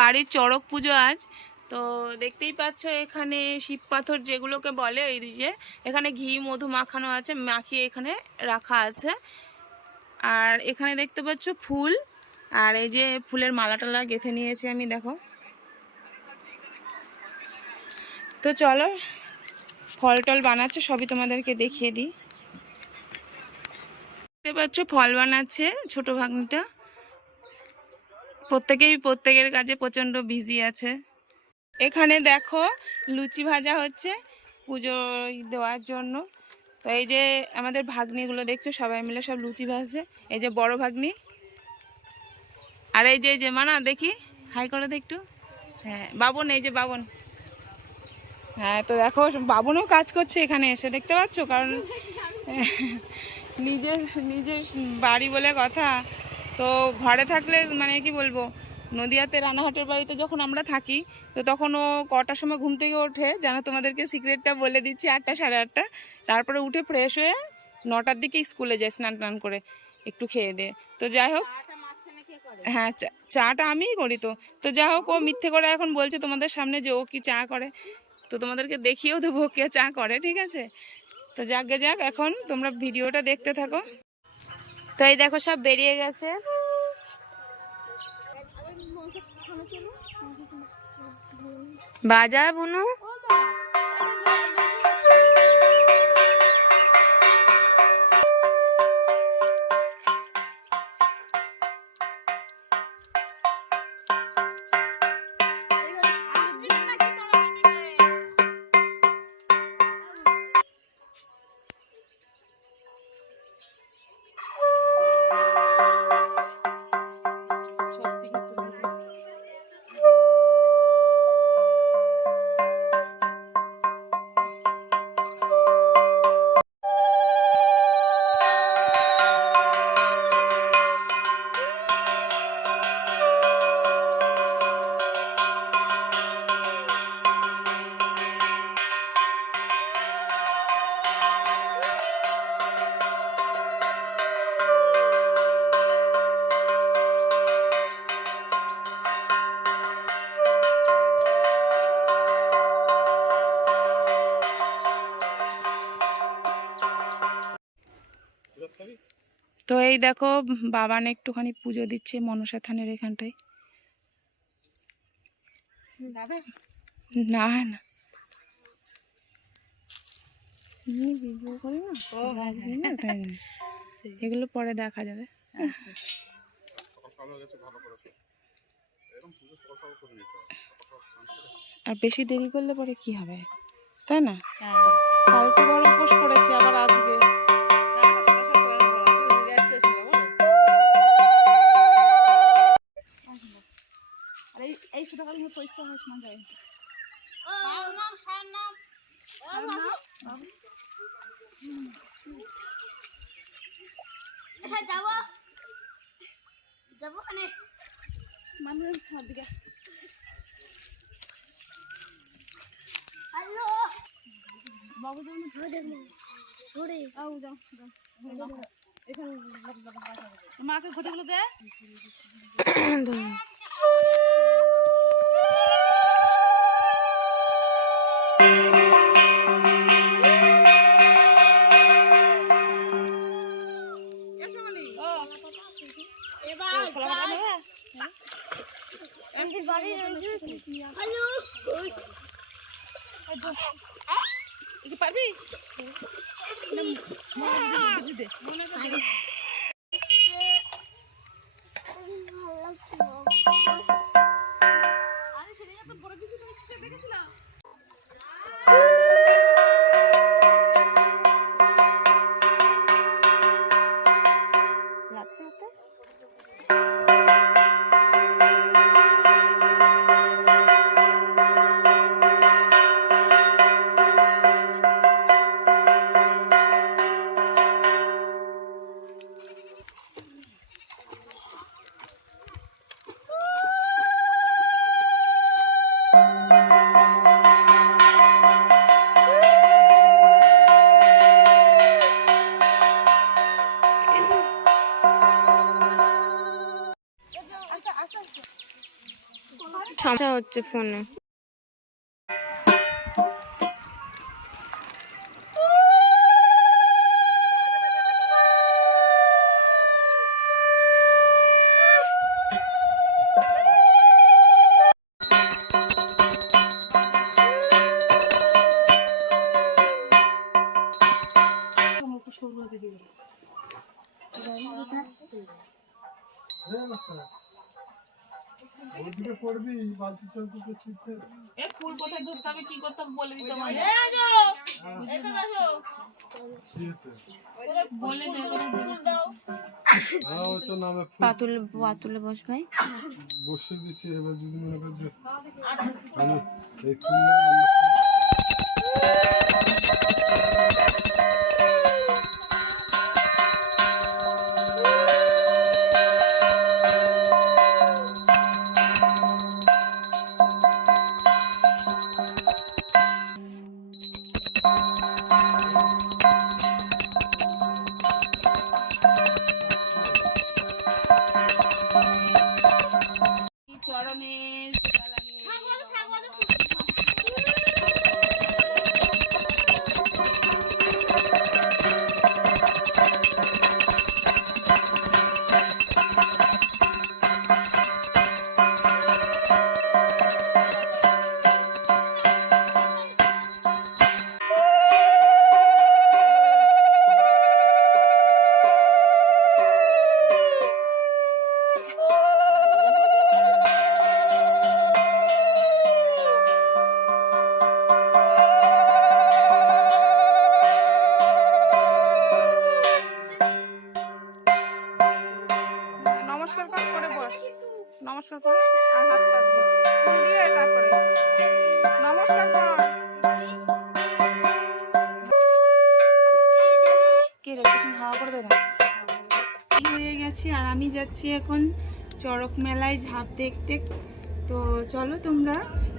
বাড়ির চড়ক পুজো আজ। তো দেখতেই পাচ্ছ এখানে শিব পাথর যেগুলোকে বলে এই যে, এখানে ঘি, মধু মাখানো আছে, মাখিয়ে এখানে রাখা আছে। আর এখানে দেখতে পাচ্ছ ফুল। আর এই যে ফুলের মালা টালা গেঁথে নিয়েছি আমি, দেখো। তো চলো ফল টল বানাচ্ছে, সবই তোমাদেরকে দেখিয়ে দিই। দেখতে পাচ্ছ ফল বানাচ্ছে ছোট ভাগ্নিটা। প্রত্যেকেই, প্রত্যেকের কাজে প্রচণ্ড বিজি আছে। এখানে দেখো লুচি ভাজা হচ্ছে পুজো দেওয়ার জন্য। তো এই যে আমাদের ভাগ্নিগুলো দেখছ, সবাই মিলে সব লুচি ভাজছে। এই যে বড় ভাগ্নি। আর এই যে যে, মানা, দেখি। হাই করে দে একটু। হ্যাঁ বাবন, এই যে বাবন। হ্যাঁ তো দেখো, বাবনও কাজ করছে এখানে এসে, দেখতে পাচ্ছ? কারণ, নিজের নিজের বাড়ি বলে কথা। তো ঘরে থাকলে মানে কি বলব নদিয়াতে রানাহাটের বাড়িতে যখন আমরা থাকি তো তখন ও কটার সময় ঘুম থেকে ওঠে যেন তোমাদেরকে সিক্রেটটা বলে দিচ্ছি আটটা সাড়ে আটটা। তারপরে উঠে ফ্রেশ হয়ে নটার দিকে স্কুলে যায় স্নান টান করে একটু খেয়ে দে তো যাই হোক হ্যাঁ চা- চাটা আমিই করি তো। তো যাই হোক ও মিথ্যে করে এখন বলছে তোমাদের সামনে যে ও কি চা করে। তো তোমাদেরকে দেখিয়েও দেবো কে চা করে ঠিক আছে? তো যাকে যাক এখন তোমরা ভিডিওটা দেখতে থাকো। তো এই দেখো সব বেরিয়ে গেছে। বাজা বুনু? দেখো বাবান একটুখানি পুজো দিচ্ছে মনসা থানের এখানটায়। না না। না, তাই না। এগুলো পরে দেখা যাবে। আর বেশি দেরি করলে পরে কি হবে? তাই না? কালকে ধর উপোস করেছি আবার আজকে। এই ফুটাকাল পরিষ্কার হয় শোনা যায় যাব যাব মানে মানুষ ছাদ দিকে হ্যালো বাবু তুমি ধরে দেখলে ধরে আউ যাও এখানে মাকে ঘটিগুলো দে পারবি আরে সমস্যা হচ্ছে ফোনে। এ ফুল কোথায় ধরতে হবে? কি করতে হবে বলে দিতে হবে। বলে দেবে। হ্যাঁ ও তো নামে ফুল। পাতুলে পাতুলে বস ভাই। বসিয়ে দিচ্ছি এবার যদি মনে করছে নমস্কার কর আর হাত পাতবি ফুল দিয়ে তারপরে নমস্কার কর। কে রে তুমি হাওয়া করে দেবে হয়ে গেছি আর আমি যাচ্ছি এখন চড়ক মেলায় ঝাঁপ দেখতে। তো চলো তোমরা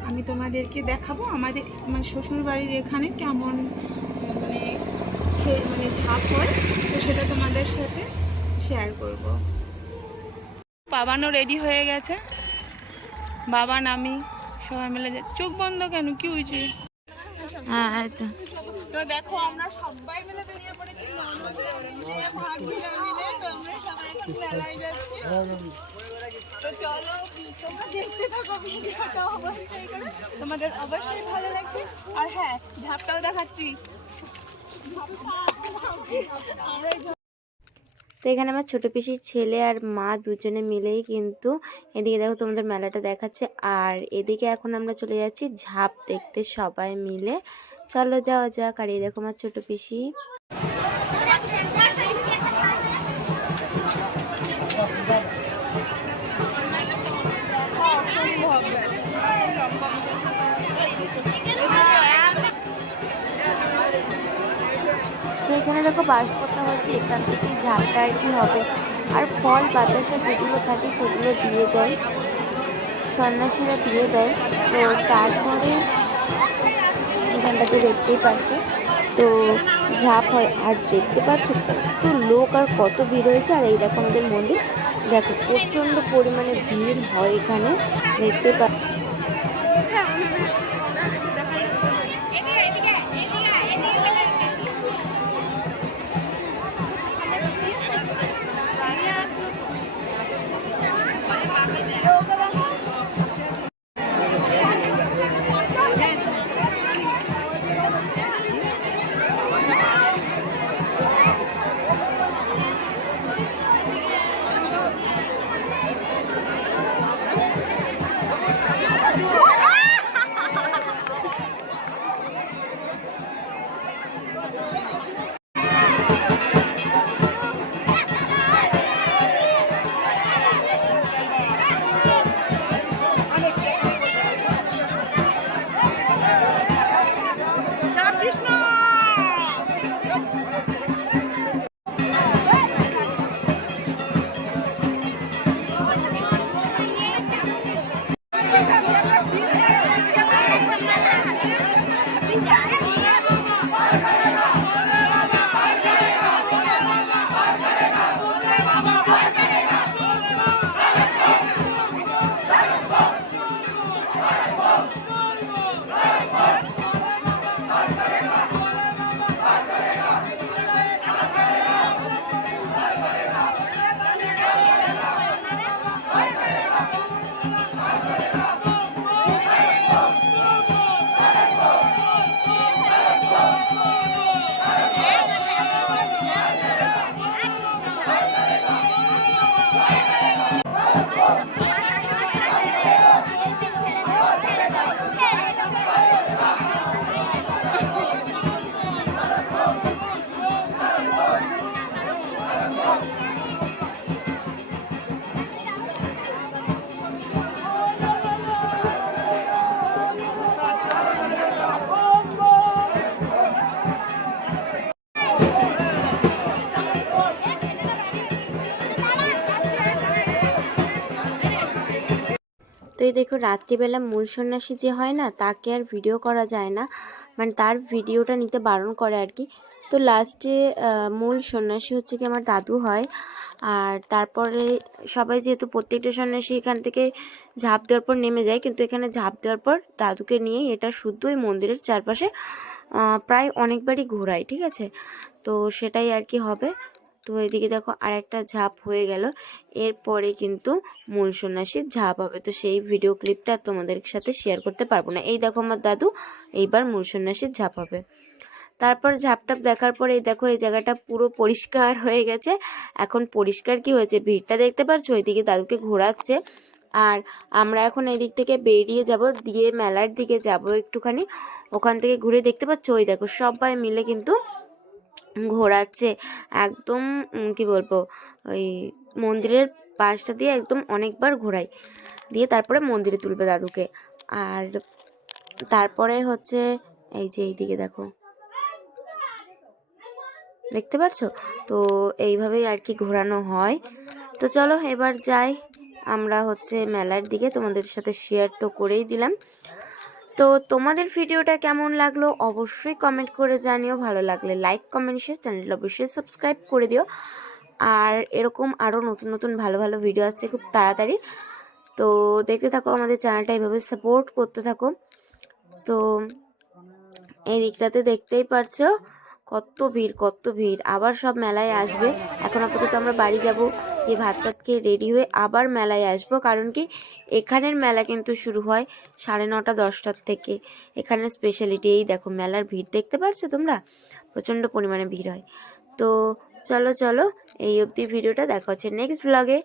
আমি তোমাদেরকে দেখাবো আমাদের মানে শ্বশুর বাড়ির এখানে কেমন মানে মানে ঝাঁপ হয়। তো সেটা তোমাদের সাথে শেয়ার করব। বাবানও রেডি হয়ে গেছে। বাবান আমি সবাই মিলে যা- চোখ বন্ধ কেন? কি হয়েছে? হ্যাঁ তো। তো দেখো আমরা সবাই মিলে বেরিয়ে পড়েছি। তোমাদের অবশ্যই ভালো লাগবে। আর হ্যাঁ ঝাপটাও দেখাচ্ছি। আমরা তো এখানে আমার ছোট পিসির ছেলে আর মা দুজনে মিলেই কিন্তু এদিকে দেখো তোমাদের মেলাটা দেখাচ্ছে। আর এদিকে এখন আমরা চলে যাচ্ছি ঝাঁপ দেখতে সবাই মিলে। চলো যাওয়া যাক। আর এই দেখো আমার ছোটো পিসি। এখানে দেখো বাস পোতা হচ্ছে, এখান থেকে ঝাঁপটা আর কি হবে। আর ফল, বাতাসা যেগুলো থাকে সেগুলো দিয়ে দেয়। সন্ন্যাসীরা দিয়ে দেয়। তো তারপরে এখানটাতে দেখতেই পাচ্ছ। তো ঝাঁপ হয়, আর দেখতে পাচ্ছ কত লোক আর কত ভিড় হয়েছে। আর এই দেখো আমাদের মন্দির, দেখো প্রচণ্ড পরিমাণে ভিড় হয় এখানে। দেখতে পাচ্ছ এই দেখো রাত্রিবেলা মূল সন্ন্যাসী যে হয় না, তাকে আর ভিডিও করা যায় না। মানে তার ভিডিওটা নিতে বারণ করে আর কি। তো লাস্টে মূল সন্ন্যাসী হচ্ছে কি আমার দাদু হয়। আর তারপরে সবাই যেহেতু প্রত্যেকটা সন্ন্যাসী এখান থেকে ঝাঁপ দেওয়ার পর নেমে যায়, কিন্তু এখানে ঝাঁপ দেওয়ার পর দাদুকে নিয়ে এটা শুদ্ধ ওই মন্দিরের চারপাশে প্রায় অনেকবারই ঘোরায়, ঠিক আছে? তো সেটাই আর কি হবে। তো এদিকে দেখো আর একটা ঝাঁপ হয়ে গেল। এরপরে কিন্তু মূল সন্ন্যাসীর ঝাঁপ হবে। তো সেই ভিডিও ক্লিপটা তোমাদের সাথে শেয়ার করতে পারব না। এই দেখো আমার দাদু, এইবার মূল সন্ন্যাসীর ঝাঁপ হবে। তারপর ঝাপটাপ দেখার পরে এই দেখো এই জায়গাটা পুরো পরিষ্কার হয়ে গেছে। এখন পরিষ্কার কি হয়েছে ভিড়টা দেখতে পাচ্ছ ওইদিকে দাদুকে ঘোরাচ্ছে। আর আমরা এখন এই দিক থেকে বেরিয়ে যাব, দিয়ে মেলার দিকে যাব একটুখানি। ওখান থেকে ঘুরে দেখতে পাচ্ছ? ওই দেখো সবাই মিলে কিন্তু ঘোরাচ্ছে, একদম কি বলব, ওই মন্দিরের পাশটা দিয়ে একদম অনেকবার ঘোরাই। দিয়ে তারপরে মন্দিরে তুলবে দাদুকে। আর তারপরে হচ্ছে, এই যে এইদিকে দেখো। দেখতে পাচ্ছ তো এইভাবেই আর কি ঘোরানো হয়। তো চলো এবার যাই। আমরা হচ্ছে মেলার দিকে তোমাদের সাথে শেয়ার তো করেই দিলাম। তো তোমাদের ভিডিওটা কেমন লাগল অবশ্যই কমেন্ট করে জানিও। ভালো লাগলে লাইক কমেন্ট শেয়ার চ্যানেলটা অবশ্যই সাবস্ক্রাইব করে দিও। আর এরকম আরও নতুন নতুন ভালো ভালো ভিডিও আসছে খুব তাড়াতাড়ি। তো দেখতে থাকো, আমাদের চ্যানেলটা এইভাবে সাপোর্ট করতে থাকো। তো এই দিকটাতে দেখতেই পারছ, কত ভিড় কত ভিড়। আবার সব মেলায় আসবে। এখন আপাতত আমরা বাড়ি যাব। এই ভাত টাত খেয়ে রেডি হয়ে আবার মেলায় আসব? কারণ কি এখানের মেলা কিন্তু শুরু হয় সাড়ে নটা, দশটার থেকে। এখানের স্পেশালিটি এই দেখো, মেলার ভিড় দেখতে পারছ তোমরা? প্রচণ্ড পরিমাণে ভিড় হয়। তো চলো চলো এই অবধি ভিডিওটা দেখা হচ্ছে নেক্সট ব্লগে